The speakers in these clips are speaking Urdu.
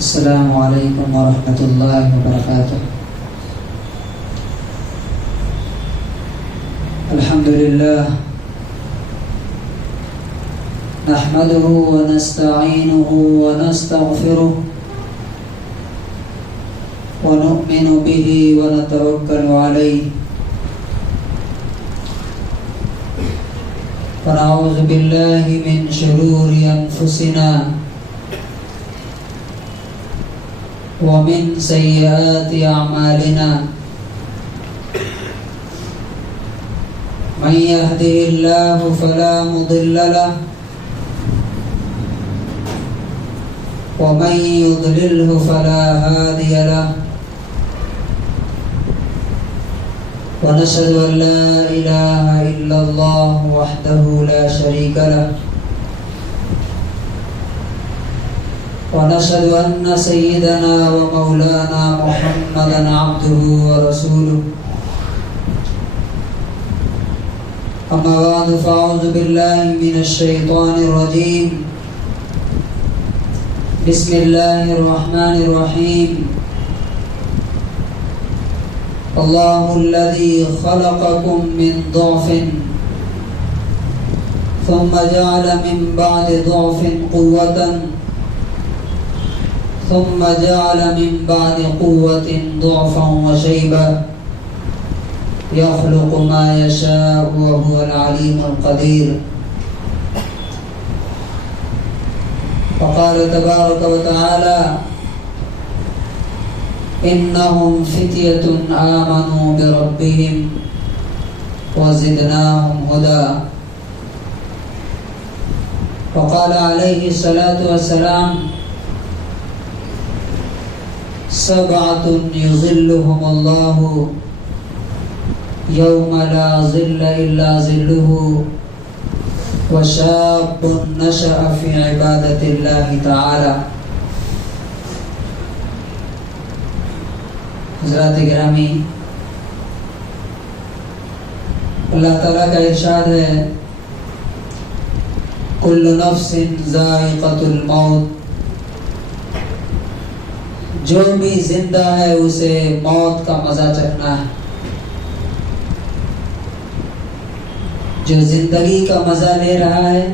السلام علیکم ورحمۃ اللہ وبرکاتہ۔ الحمد للہ نحمده ونستعینه ونستغفره ونؤمن به ونتوکل علیہ ونعوذ باللہ من شرور انفسنا ومن سیئات اعمالنا من يهده الله فلا مضل له ومن يضلله فلا هادي له ونشهد أن لا إله إلا الله وحده لا شريك له ونشهد أن سيدنا ومولانا محمدا عبده ورسوله أما بعد فأعوذ بالله من الشيطان الرجيم بسم الله الرحمن الرحيم الله الذي خلقكم من ضعف ثم جعل من بعد ضعف قوة ثم جعل من بعد قوة ضعفا وشيبا يخلق ما يشاء وهو العليم القدير وقال تبارك وتعالى إنهم فتية آمنوا بربهم وزدناهم هدى وقال عليه الصلاة والسلام سبعة يظلهم الله يوم لا ظل إلا ظله وشاب نشأ في عبادة الله تعالى۔ حضرات گرامی، اللہ تعالیٰ کا ارشاد ہے کل نفس ذائقۃ الموت، جو بھی زندہ ہے اسے موت کا مزہ چکھنا ہے۔ جو زندگی کا مزہ لے رہا ہے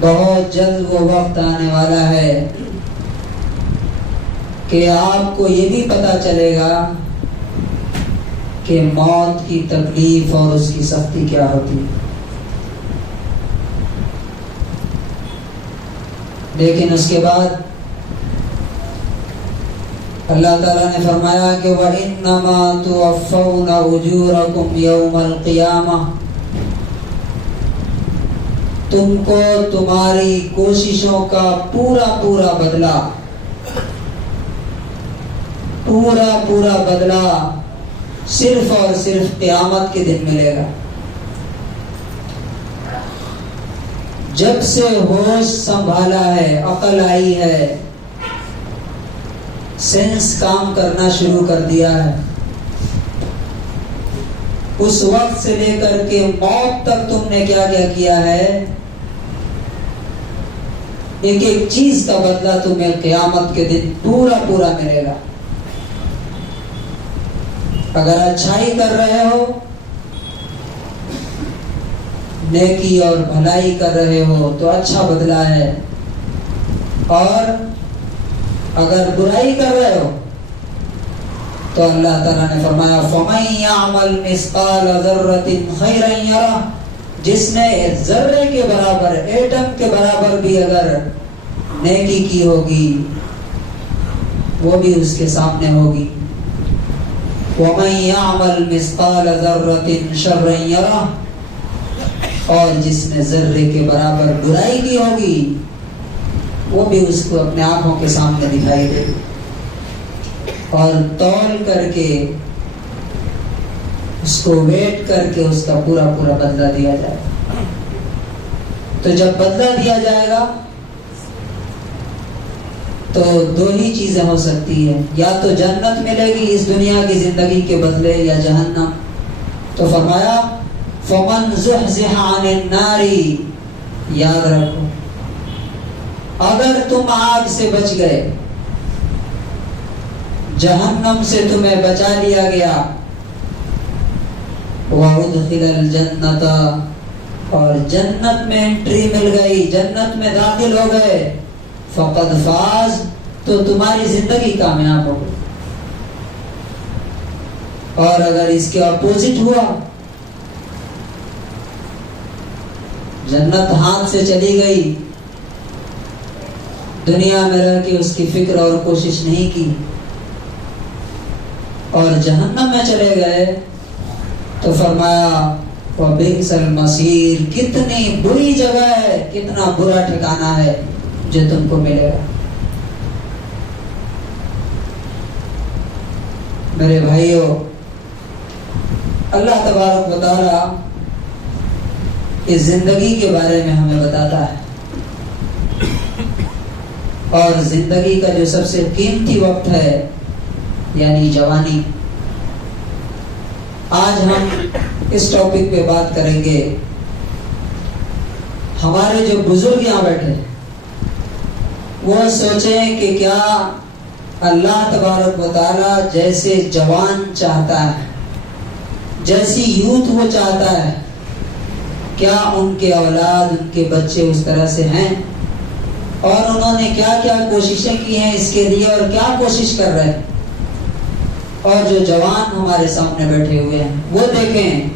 بہت جلد وہ وقت آنے والا ہے کہ آپ کو یہ بھی پتہ چلے گا کہ موت کی تکلیف اور اس کی سختی کیا ہوتی ہے۔ لیکن اس کے بعد اللہ تعالیٰ نے فرمایا کہ وَإِنَّمَا تُوَفَّوْنَ أُجُورَكُمْ يَوْمَ الْقِيَامَةِ، تم کو تمہاری کوششوں کا پورا بدلہ صرف اور صرف قیامت کے دن ملے گا۔ جب سے ہوش سنبھالا ہے، عقل آئی ہے، سینس کام کرنا شروع کر دیا ہے، اس وقت سے لے کر کے موت تک تم نے کیا کیا ہے، ایک ایک چیز کا بدلہ تمہیں قیامت کے دن پورا ملے گا۔ اگر اچھائی کر رہے ہو، نیکی اور بھلائی کر رہے ہو تو اچھا بدلہ ہے، اور اگر برائی کر رہے ہو تو اللہ تعالیٰ نے فرمایا فَمَن يَعْمَلْ مِثْقَالَ ذَرَّةٍ خَيْرًا يَرَهُ، جس نے ذرے کے برابر، ایٹم کے برابر بھی اگر نیکی کی ہوگی وہ بھی اس کے سامنے ہوگی۔ وَمَن يَعْمَلْ مِثْقَالَ ذَرَّةٍ شَرًّا يَرَهُ، اور جس نے ذرے کے برابر برائی کی ہوگی وہ بھی اس کو اپنے آنکھوں کے سامنے دکھائی دے، اور تول کر کے اس کو ویٹ کر کے اس کا پورا بدلہ دیا جائے۔ تو جب بدلہ دیا جائے گا تو دو ہی چیزیں ہو سکتی ہیں، یا تو جنت ملے گی اس دنیا کی زندگی کے بدلے، یا جہنم۔ تو فرمایا فَمَنْ زُحْزِحَ عَنِ النَّارِ، یاد رکھو اگر تم آگ سے بچ گئے، جہنم سے تمہیں بچا لیا گیا، وَأُدْخِلَ الْجَنَّةَ اور جنت میں انٹری مل گئی، جنت میں داخل ہو گئے، فَقَدْ فَاز تو تمہاری زندگی کامیاب ہو گئی۔ اور اگر اس کے اپوزٹ ہوا، جنت ہاتھ سے چلی گئی، دنیا میں رہ کے اس کی فکر اور کوشش نہیں کی، اور جہنم میں چلے گئے، تو فرمایا وَبِئْسَ الْمَصِيرُ کتنی بری جگہ ہے، کتنا برا ٹھکانہ ہے جو تم کو ملے گا۔ میرے بھائیو، اللہ تبارک و تعالیٰ اس زندگی کے بارے میں ہمیں بتاتا ہے، اور زندگی کا جو سب سے قیمتی وقت ہے یعنی جوانی، آج ہم اس ٹاپک پہ بات کریں گے۔ ہمارے جو بزرگ یہاں بیٹھے وہ سوچیں کہ کیا اللہ تبارک و تعالیٰ جیسے جوان چاہتا ہے، جیسی یوتھ وہ چاہتا ہے، کیا ان کے اولاد، ان کے بچے اس طرح سے ہیں؟ اور انہوں نے کیا کیا کوششیں کی ہیں اس کے لیے، اور کیا کوشش کر رہے ہیں؟ اور جو جوان ہمارے سامنے بیٹھے ہوئے ہیں وہ دیکھیں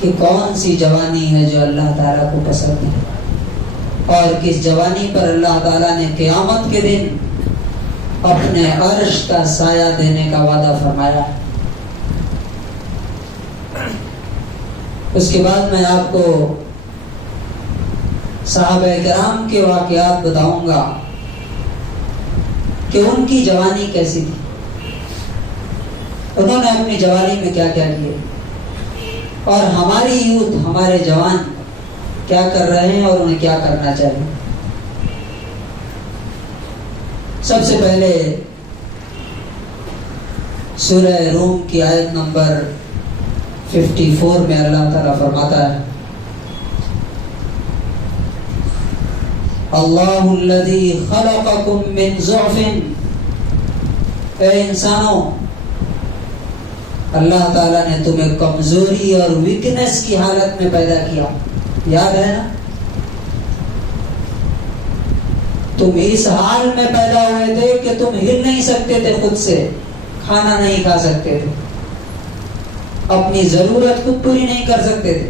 کہ کون سی جوانی ہے جو اللہ تعالیٰ کو پسند ہے، اور کس جوانی پر اللہ تعالیٰ نے قیامت کے دن اپنے عرش کا سایہ دینے کا وعدہ فرمایا۔ اس کے بعد میں آپ کو صحابہ کرام کے واقعات بتاؤں گا کہ ان کی جوانی کیسی تھی، انہوں نے اپنی جوانی میں کیا کیا کیے، اور ہماری یوتھ، ہمارے جوان کیا کر رہے ہیں اور انہیں کیا کرنا چاہیے۔ سب سے پہلے سورہ روم کی آیت نمبر 54 میں اللہ تعالیٰ فرماتا ہے اللہ الذی خلقکم من ضعف، اے انسانوں، اللہ تعالیٰ نے تمہیں کمزوری اور ویکنس کی حالت میں پیدا کیا، یاد ہے نا؟ تم اس حال میں پیدا ہوئے تھے کہ تم ہل نہیں سکتے تھے، خود سے کھانا نہیں کھا سکتے تھے، اپنی ضرورت خود پوری نہیں کر سکتے تھے۔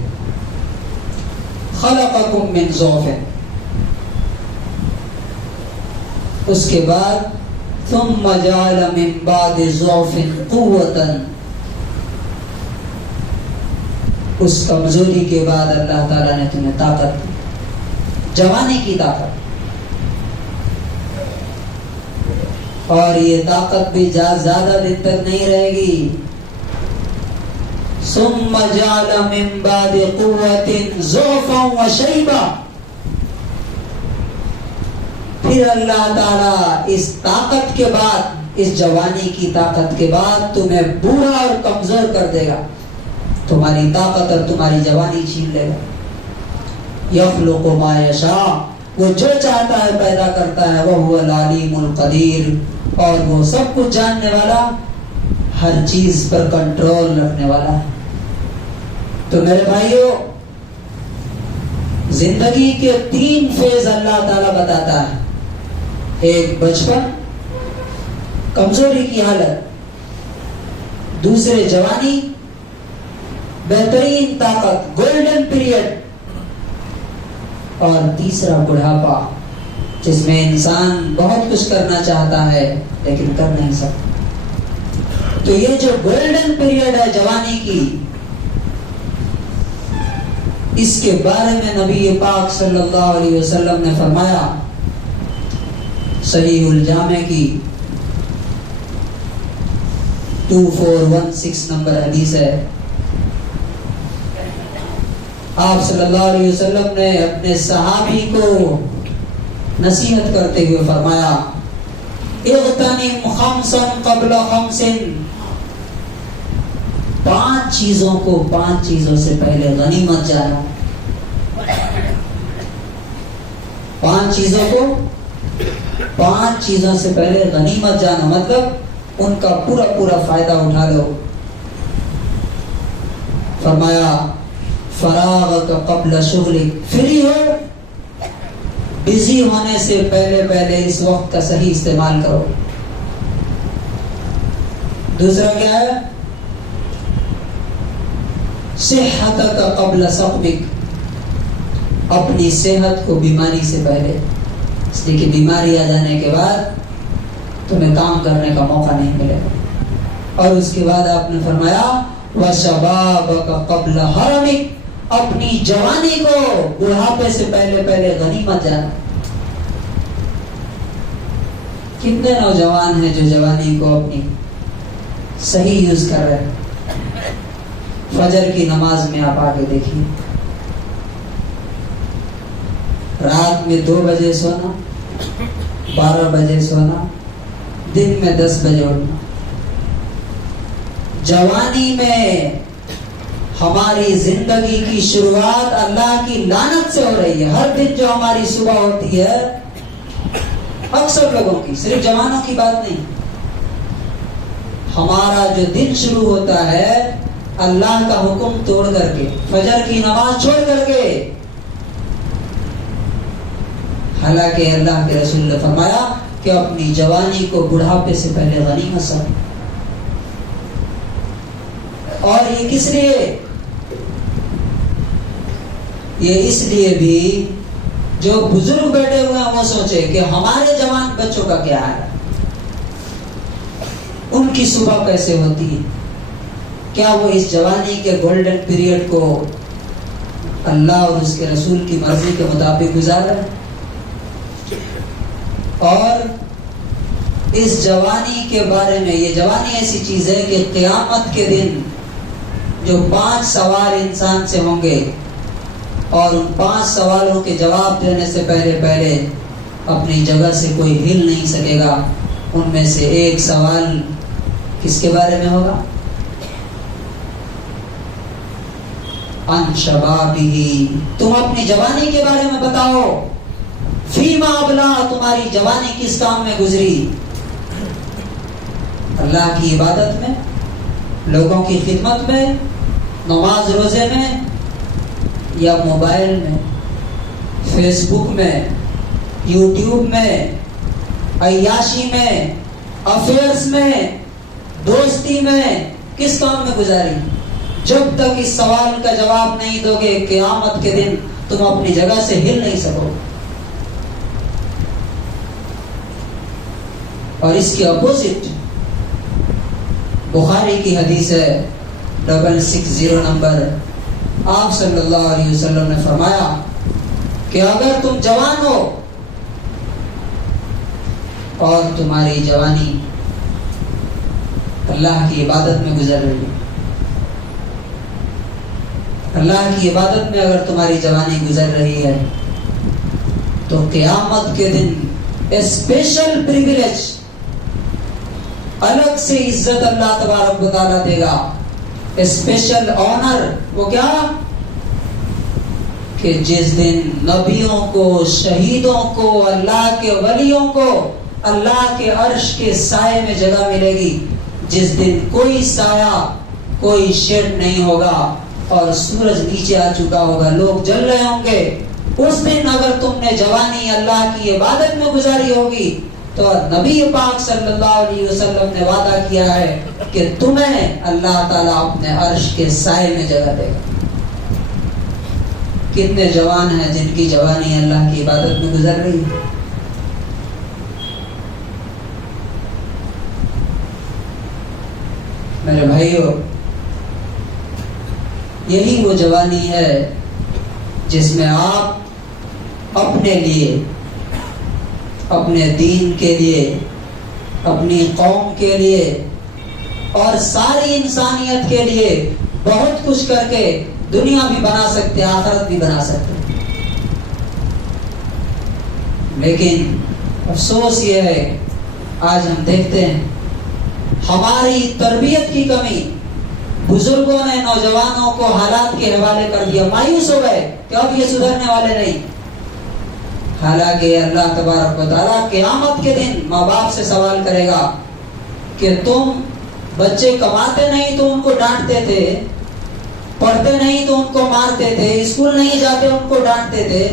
خلقکم من ضعف، اس کے بعد ثم جعل من بعد ضعف قوة، اس کمزوری کے بعد اللہ تعالیٰ نے تمہیں طاقت دی، جوانی کی طاقت، اور یہ طاقت بھی زیادہ دن تک نہیں رہے گی۔ ثم جعل من بعد قوة ضعفا وشيبا، پھر اللہ تعالیٰ اس طاقت کے بعد، اس جوانی کی طاقت کے بعد تمہیں بوڑھا اور کمزور کر دے گا، تمہاری طاقت اور تمہاری جوانی چھین لے گا۔ یخلق ما یشاء، وہ جو چاہتا ہے پیدا کرتا ہے، وہو العلیم القدیر، اور وہ سب کچھ جاننے والا، ہر چیز پر کنٹرول رکھنے والا ہے۔ تو میرے بھائیو، زندگی کے 3 فیز اللہ تعالیٰ بتاتا ہے، ایک بچپن، کمزوری کی حالت، دوسرے جوانی، بہترین طاقت، گولڈن پیریڈ، اور تیسرا بڑھاپا، جس میں انسان بہت کچھ کرنا چاہتا ہے لیکن کر نہیں سکتا۔ تو یہ جو گولڈن پیریڈ ہے جوانی کی، اس کے بارے میں نبی پاک صلی اللہ علیہ وسلم نے فرمایا، صحیح الجامع کی 2416 نمبر حدیث ہے، آپ صلی اللہ علیہ وسلم نے اپنے صحابی کو نصیحت کرتے ہوئے فرمایا، اغتنم خمسا قبل خمس، 5 چیزوں کو 5 چیزوں سے پہلے غنیمت جانو۔ 5 چیزوں سے پہلے غنیمت جانا، مطلب ان کا پورا پورا فائدہ اٹھا لو۔ فرمایا فراغ قبل شغلک، فری ہو، بزی ہونے سے پہلے اس وقت کا صحیح استعمال کرو۔ دوسرا کیا ہے؟ صحتک قبل سقمک، اپنی صحت کو بیماری سے پہلے، اس لیے کہ بیماری آ جانے کے بعد تمہیں کام کرنے کا موقع نہیں ملے گا۔ اور اس کے بعد آپ نے فرمایا وشبابک قبل حرمک، اپنی جوانی کو بڑھاپے سے پہلے غنیمت جانا۔ کتنے نوجوان ہیں جو جوانی کو اپنی صحیح یوز کر رہے ہیں؟ فجر کی نماز میں آپ آگے دیکھیے، رات میں 2 بجے سونا، 12 بجے سونا، دن میں 10 بجے اٹھنا۔ جوانی میں ہماری زندگی کی شروعات اللہ کی لعنت سے ہو رہی ہے۔ ہر دن جو ہماری صبح ہوتی ہے، اکثر لوگوں کی، صرف جوانوں کی بات نہیں، ہمارا جو دن شروع ہوتا ہے اللہ کا حکم توڑ کر کے، فجر کی نماز چھوڑ کر کے۔ حالانکہ اللہ کے رسول نے فرمایا کہ اپنی جوانی کو بڑھاپے سے پہلے غنیمت سمجھو۔ اور یہ کس لیے؟ یہ اس لیے بھی جو بزرگ بیٹھے ہوئے ہیں وہ سوچے کہ ہمارے جوان بچوں کا کیا ہے، ان کی صبح کیسے ہوتی ہے، کیا وہ اس جوانی کے گولڈن پیریڈ کو اللہ اور اس کے رسول کی مرضی کے مطابق گزار رہے ہیں؟ اور اس جوانی کے بارے میں، یہ جوانی ایسی چیز ہے کہ قیامت کے دن جو 5 سوال انسان سے ہوں گے، اور ان 5 سوالوں کے جواب دینے سے پہلے اپنی جگہ سے کوئی ہل نہیں سکے گا۔ ان میں سے ایک سوال کس کے بارے میں ہوگا؟ ان شبابہ، تم اپنی جوانی کے بارے میں بتاؤ۔ فیما ابلا، تمہاری جوانی کس کام میں گزری؟ اللہ کی عبادت میں، لوگوں کی خدمت میں، نماز روزے میں، یا موبائل میں، فیس بک میں، یوٹیوب میں، عیاشی میں، افیئرز میں، دوستی میں، کس کام میں گزاری؟ جب تک اس سوال کا جواب نہیں دو گے، قیامت کے دن تم اپنی جگہ سے ہل نہیں سکو۔ اور اس کے اپوزٹ بخاری کی حدیث ہے 660 نمبر، آپ صلی اللہ علیہ وسلم نے فرمایا کہ اگر تم جوان ہو اور تمہاری جوانی اللہ کی عبادت میں گزر رہی ہے، اللہ کی عبادت میں اگر تمہاری جوانی گزر رہی ہے، تو قیامت کے دن اسپیشل پریویلیج، الگ سے عزت اللہ تبارک و تعالیٰ دے گا، اسپیشل آنر۔ وہ کیا؟ کہ جس دن نبیوں کو، شہیدوں کو، اللہ کے ولیوں کو اللہ کے عرش کے سائے میں جگہ ملے گی، جس دن کوئی سایہ، کوئی شیڈ نہیں ہوگا، اور سورج نیچے آ چکا ہوگا، لوگ جل رہے ہوں گے۔ اس دن اگر تم نے جوانی اللہ کی عبادت میں گزاری ہوگی، تو نبی پاک صلی اللہ علیہ وسلم نے وعدہ کیا ہے کہ تمہیں اللہ تعالیٰ اپنے عرش کے سائے میں جگہ دے گا۔ کتنے جوان ہیں جن کی جوانی اللہ کی عبادت میں گزر رہی ہے؟ میرے بھائیو، یہی وہ جوانی ہے جس میں آپ اپنے لیے، اپنے دین کے لیے، اپنی قوم کے لیے اور ساری انسانیت کے لیے بہت کچھ کر کے دنیا بھی بنا سکتے، آخرت بھی بنا سکتے۔ لیکن افسوس یہ ہے، آج ہم دیکھتے ہیں ہماری تربیت کی کمی، بزرگوں نے نوجوانوں کو حالات کے حوالے کر دیا، مایوس ہو گئے کہ اب یہ سدھرنے والے نہیں۔ حالانکہ اللہ تبارک و تعالیٰ قیامت کے دن ماں باپ سے سوال کرے گا کہ تم بچے کماتے نہیں تو ان کو ڈانٹتے تھے، پڑھتے نہیں تو ان کو مارتے تھے، اسکول نہیں جاتے ان کو ڈانٹتے تھے،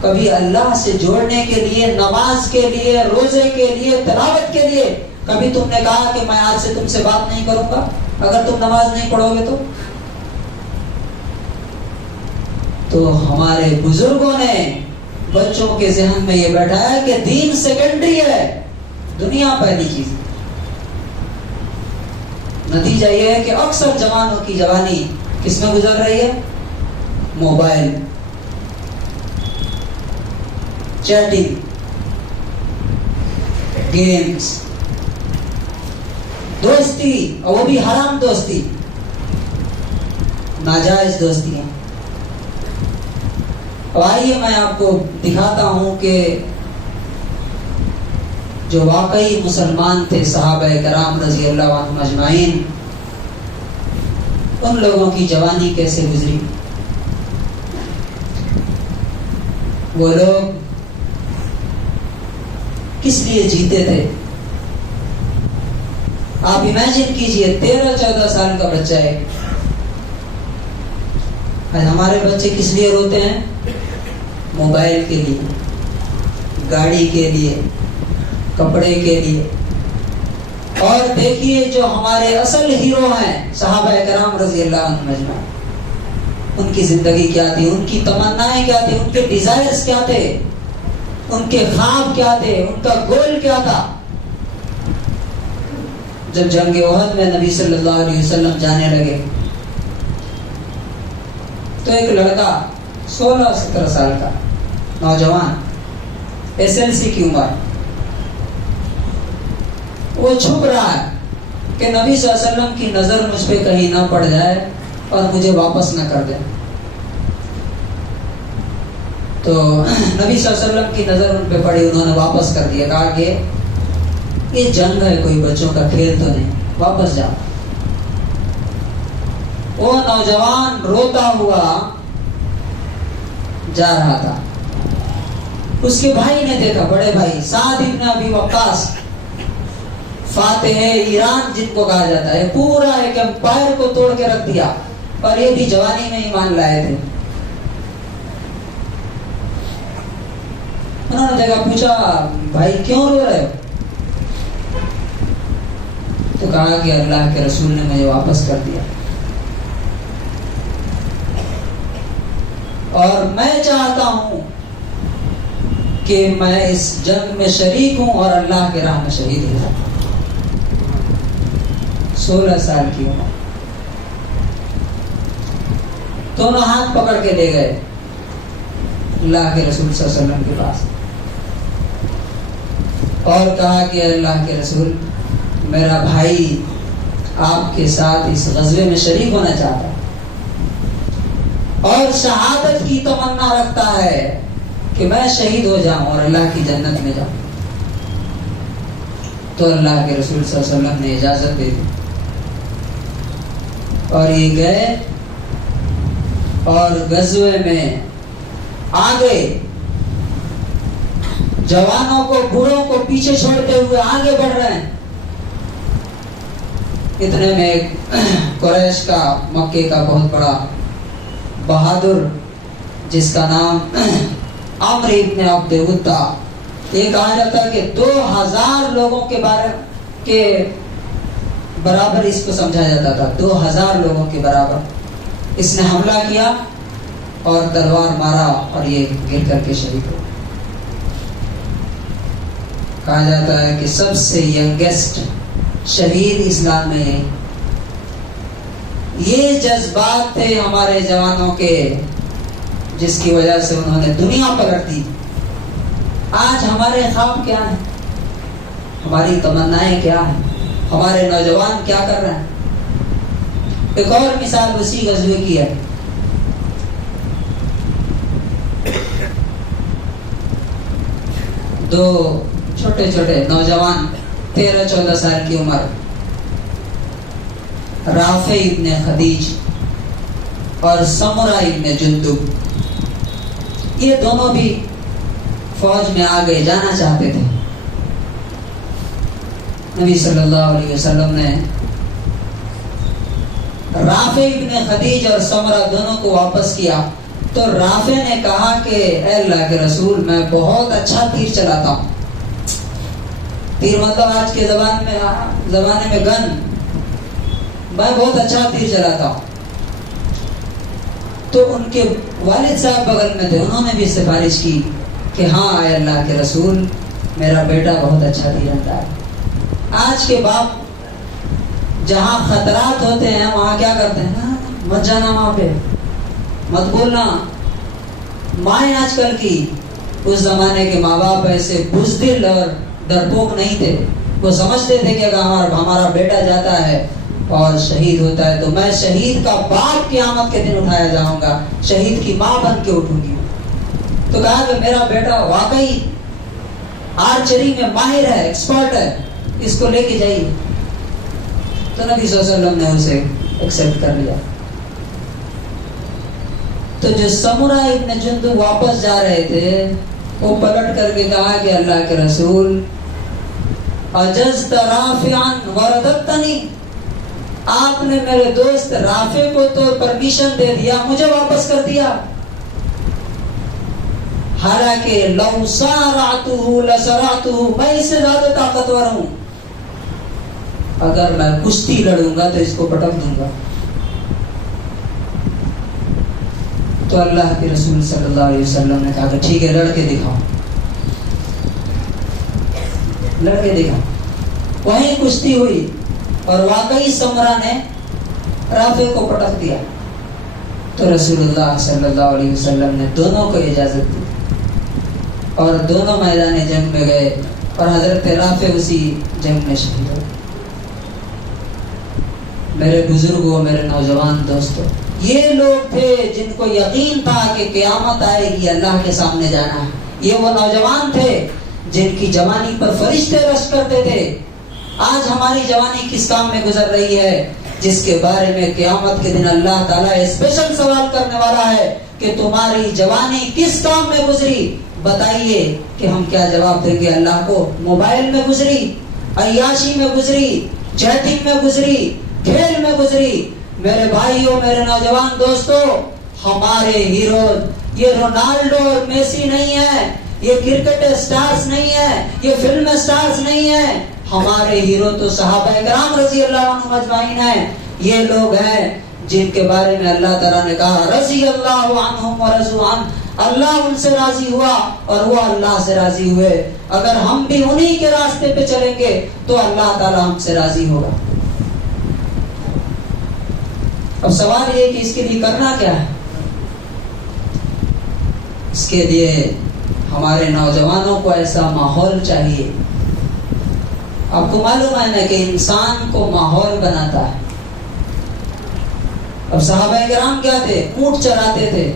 کبھی اللہ سے جوڑنے کے لیے، نماز کے لیے، روزے کے لیے، تلاوت کے لیے کبھی تم نے کہا کہ میں آج سے تم سے بات نہیں کروں گا اگر تم نماز نہیں پڑھو گے تو ہمارے بزرگوں نے بچوں کے ذہن میں یہ بیٹھایا کہ دین سیکنڈری ہے، دنیا پہلی چیز ہے۔ نتیجہ یہ ہے کہ اکثر جوانوں کی جوانی کس میں گزر رہی ہے؟ موبائل، چیٹنگ، گیمز، دوستی، اور وہ بھی حرام دوستی، ناجائز دوستیاں۔ آئیے میں آپ کو دکھاتا ہوں کہ جو واقعی مسلمان تھے صحابہ کرام رضی اللہ عنہم اجمعین، ان لوگوں کی جوانی کیسے گزری۔ وہ لوگ کس لیے جیتے تھے؟ آپ امیجن کیجئے 13-14 سال کا بچہ ہے، ہمارے بچے کس لیے روتے ہیں؟ موبائل کے لیے، گاڑی کے لیے، کپڑے کے لیے۔ اور دیکھیے جو ہمارے اصل ہیرو ہیں صحابہ کرام رضی اللہ عنہم اجمعین، ان کی زندگی کیا تھی، ان کی تمنائیں کیا تھی، ان کے ڈیزائرز کیا تھے، ان کے خواب کیا تھے، ان کا گول کیا تھا۔ جب جنگ احد میں نبی صلی اللہ علیہ وسلم جانے لگے تو ایک لڑکا 16-17 سال کا نوجوان، SLC کی عمر، وہ چھپ رہا ہے کہ نبی صلی اللہ علیہ وسلم کی نظر مجھ پہ کہیں نہ پڑ جائے اور مجھے واپس نہ کر دے۔ تو نبی صلی اللہ علیہ وسلم کی نظر ان پہ پڑی، انہوں نے واپس کر دیا، کہا کہ یہ جنگ ہے، کوئی بچوں کا کھیل تو نہیں، واپس جاؤ۔ وہ نوجوان روتا ہوا جا رہا تھا، اس کے بھائی نے دیکھا، بڑے بھائی سعد ابن ابی وقاص، فاتح ایران جن کو کہا جاتا ہے، پورا ایک امپائر کو توڑ کے رکھ دیا، اور یہ بھی جوانی میں ایمان لائے تھے۔ انہوں نے دیکھا، پوچھا بھائی کیوں رو رہے ہو؟ تو کہا کہ اللہ کے رسول نے مجھے واپس کر دیا، اور میں چاہتا ہوں کہ میں اس جنگ میں شریک ہوں اور اللہ کے راہ میں شہید ہو جاؤں۔ 16 سال کی عمر، دونوں ہاتھ پکڑ کے لے گئے اللہ کے رسول صلی اللہ علیہ وسلم کے پاس، اور کہا کہ اللہ کے رسول، میرا بھائی آپ کے ساتھ اس غزوے میں شریک ہونا چاہتا ہے اور شہادت کی تمنا رکھتا ہے کہ میں شہید ہو جاؤں اور اللہ کی جنت میں جاؤں۔ تو اللہ کے رسول صلی اللہ علیہ وسلم نے اجازت دے دی، اور یہ گئے اور غزوے میں آگے جوانوں کو، بوڑھوں کو پیچھے چھوڑتے ہوئے آگے بڑھ رہے ہیں۔ اتنے میں قریش کا، مکے کا بہت بڑا بہادر جس کا نام عمرو ابن عبد ودہ، یہ کہا جاتا ہے کہ 2000 لوگوں کے برابر اس کو سمجھا جاتا تھا، 2000 لوگوں کے برابر اس نے حملہ کیا اور تلوار مارا اور یہ گر کر کے شہید ہو۔ کہا جاتا ہے کہ سب سے ینگیسٹ شہید اسلام میں یہ جذبات تھے ہمارے جوانوں کے، جس کی وجہ سے انہوں نے دنیا پلٹ دی۔ آج ہمارے خواب کیا ہیں، ہماری تمنائیں کیا ہیں، ہمارے نوجوان کیا کر رہے ہیں؟ ایک اور مثال اسی غزوے کی ہے۔ دو چھوٹے چھوٹے نوجوان 13-14 سال کی عمر، رافع ابن خدیج اور سمرہ ابن جندب، یہ دونوں بھی فوج میں آگے جانا چاہتے تھے. نبی صلی اللہ علیہ وسلم نے رافع ابن خدیج اور سمرہ دونوں کو واپس کیا. تو رافع نے کہا کہ اے اللہ کے رسول میں بہت اچھا تیر چلاتا ہوں. تیر مطلب آج کے زمانے میں گن. میں بہت اچھا تیر چلاتا ہوں. تو ان کے والد صاحب بغل میں تھے, انہوں نے بھی سفارش کی کہ ہاں اے اللہ کے رسول میرا بیٹا بہت اچھا تیر انداز ہے. آج کے باپ جہاں خطرات ہوتے ہیں وہاں کیا کرتے ہیں, مت جانا وہاں پہ, مت بولنا. مائیں آج کل کی, اس زمانے کے ماں باپ ایسے بزدل اور ڈرپوک نہیں تھے. وہ سمجھتے تھے کہ اگر ہمارا بیٹا جاتا ہے اور شہید ہوتا ہے تو میں شہید کا باپ قیامت کے دن اٹھایا جاؤں گا, شہید کی ماں بن کے اٹھوں گی. تو کہا کہ میرا بیٹا واقعی آرچری میں ماہر ہے, ایکسپرٹ ہے, اس کو لے کے جائیے. تو نبی صلی اللہ علیہ وسلم نے اسے ایکسپٹ کر لیا. تو جو سمرہ ابن جندب واپس جا رہے تھے وہ پلٹ کر کے کہا کہ اللہ کے رسول اجزت رافعا ورددتنی, آپ نے میرے دوست رافع کو تو پرمیشن دے دیا, مجھے واپس کر دیا. حالانکہ لو سارعتہ لسرعتہ, میں اس سے زیادہ طاقتور ہوں, اگر میں کشتی لڑوں گا تو اس کو پٹک دوں گا. تو اللہ کے رسول صلی اللہ علیہ وسلم نے کہا کہ ٹھیک ہے, لڑ کے دکھاؤ, لڑ کے دکھاؤ. وہیں کشتی ہوئی اور واقعی سمرہ نے رافع کو پٹک دیا. تو رسول اللہ صلی اللہ علیہ وسلم نے دونوں کو اجازت دی اور دونوں میدان جنگ میں گئے اور حضرت رافع اسی جنگ میں شہید ہوئے. میرے بزرگوں, میرے نوجوان دوستوں, یہ لوگ تھے جن کو یقین تھا کہ قیامت آئے گی, اللہ کے سامنے جانا ہے. یہ وہ نوجوان تھے جن کی جوانی پر فرشتے رشک کرتے تھے. آج ہماری جوانی کس کام میں گزر رہی ہے جس کے بارے میں قیامت کے دن اللہ تعالیٰ اسپیشل سوال کرنے والا ہے کہ تمہاری جوانی کس کام میں گزری, بتائیے کہ ہم کیا جواب دیں گے اللہ کو. موبائل میں گزری, عیاشی میں گزری, چیٹنگ میں گزری, کھیل میں گزری. میرے بھائیوں, میرے نوجوان دوستوں, ہمارے ہیرو یہ رونالڈو اور میسی نہیں ہے, یہ کرکٹ سٹارز نہیں ہے, یہ فلم سٹارز نہیں ہے. ہمارے ہیرو تو صحابہ کرام رضی اللہ عنہم اجمعین ہیں. یہ لوگ ہیں جن کے بارے میں اللہ تعالیٰ نے کہا رضی اللہ عنہم ورضوا عنہ, اللہ ان سے راضی ہوا اور وہ اللہ سے راضی ہوئے. اگر ہم بھی انہی کے راستے پہ چلیں گے تو اللہ تعالیٰ ہم سے راضی ہوگا. اب سوال یہ کہ اس کے لیے کرنا کیا ہے. اس کے لیے ہمارے نوجوانوں کو ایسا ماحول چاہیے. آپ کو معلوم ہے نا کہ انسان کو ماحول بناتا ہے. اب صحابہ کرام کیا تھے, اونٹ چراتے تھے,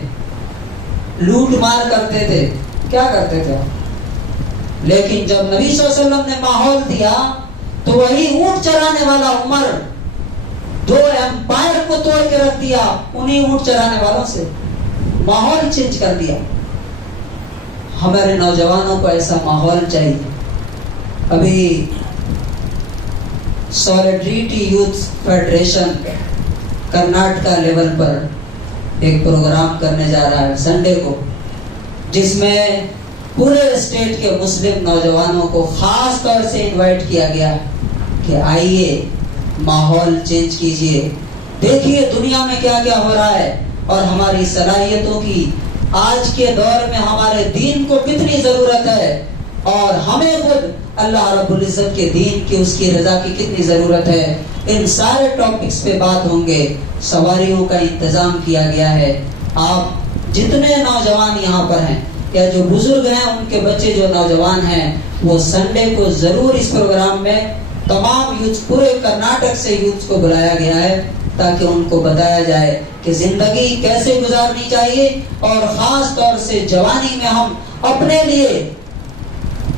لوٹ مار کرتے تھے, کیا کرتے تھے. لیکن جب نبی صلی اللہ علیہ وسلم نے ماحول دیا تو وہی اونٹ چرانے والا عمر 2 امپائر کو توڑ کے رکھ دیا, انہیں اونٹ چرانے والوں سے ماحول چینج کر دیا. ہمارے نوجوانوں کو ایسا ماحول چاہیے. ابھی سولیڈریٹی یوتھ فیڈریشن کرناٹکا لیول پر ایک پروگرام کرنے جا رہا ہے سنڈے کو, جس میں پورے اسٹیٹ کے مسلم نوجوانوں کو خاص طور سے انوائٹ کیا گیا کہ آئیے ماحول چینج کیجئے, دیکھیے دنیا میں کیا کیا ہو رہا ہے اور ہماری صلاحیتوں کی آج کے دور میں ہمارے دین کو کتنی ضرورت ہے اور ہمیں خود اللہ رب العزت کے دین کی, اس کی رضا کی کتنی ضرورت ہے. ان سارے ٹاپکس پہ بات ہوں گے. سواریوں کا انتظام کیا گیا ہے. آپ جتنے نوجوان یہاں پر ہیں یا جو بزرگ ہیں, ان کے بچے جو نوجوان ہیں, وہ سنڈے کو ضرور اس پروگرام میں تمام یوتھ, پورے کرناٹک سے یوتھ کو بلایا گیا ہے تاکہ ان کو بتایا جائے کہ زندگی کیسے گزارنی چاہیے اور خاص طور سے جوانی میں ہم اپنے لیے,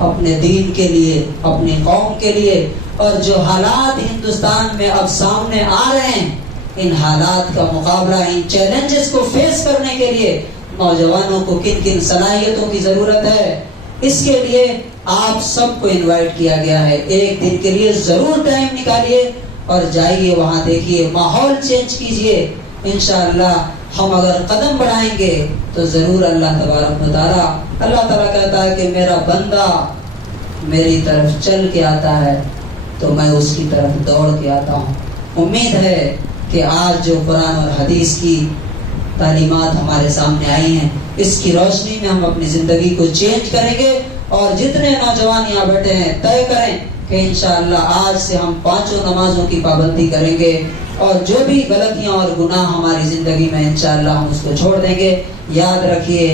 اپنے دین کے لیے, اپنی قوم کے لیے, اور جو حالات ہندوستان میں اب سامنے آ رہے ہیں, ان حالات کا مقابلہ, ان چیلنجز کو فیس کرنے کے لیے نوجوانوں کو کن کن صلاحیتوں کی ضرورت ہے, اس کے لیے آپ سب کو انوائٹ کیا گیا ہے. ایک دن کے لیے ضرور ٹائم نکالیے اور جائیے وہاں, دیکھیے, ماحول چینج کیجئے. انشاءاللہ ہم اگر قدم بڑھائیں گے تو ضرور اللہ تبارک و تعالیٰ, اللہ تعالیٰ کہتا ہے کہ میرا بندہ میری طرف چل کے آتا ہے تو میں اس کی طرف دوڑ کے آتا ہوں. امید ہے کہ آج جو قرآن اور حدیث کی تعلیمات ہمارے سامنے آئی ہیں, اس کی روشنی میں ہم اپنی زندگی کو چینج کریں گے. اور جتنے نوجوان یہاں بیٹھے ہیں طے کریں کہ انشاءاللہ آج سے ہم 5 نمازوں کی پابندی کریں گے, اور جو بھی غلطیاں اور گناہ ہماری زندگی میں انشاءاللہ ہم اس کو چھوڑ دیں گے. یاد رکھیے,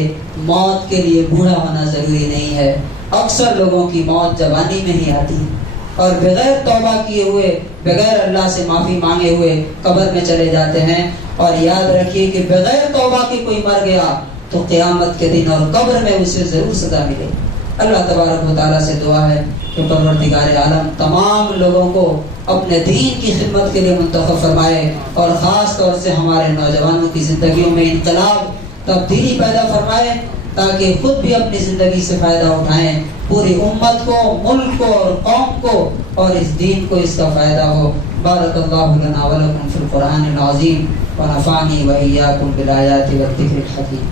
موت کے لیے بوڑھا ہونا ضروری نہیں ہے. اکثر لوگوں کی موت جوانی میں ہی آتی ہے اور بغیر توبہ کیے ہوئے, بغیر اللہ سے معافی مانگے ہوئے قبر میں چلے جاتے ہیں. اور یاد رکھیے کہ بغیر توبہ کے کوئی مر گیا تو قیامت کے دن اور قبر میں اسے ضرور سزا ملے. اللہ تبارک و تعالیٰ سے دعا ہے کہ پروردگار عالم تمام لوگوں کو اپنے دین کی خدمت کے لیے منتخب فرمائے, اور خاص طور سے ہمارے نوجوانوں کی زندگیوں میں انقلاب, تبدیلی پیدا فرمائے, تاکہ خود بھی اپنی زندگی سے فائدہ اٹھائیں, پوری امت کو, ملک کو اور قوم کو اور اس دین کو اس کا فائدہ ہو. بارک اللہ لنا ولکم فی القرآن العظیم ونفعنی وإیاکم بالآیات والذکر الحکیم.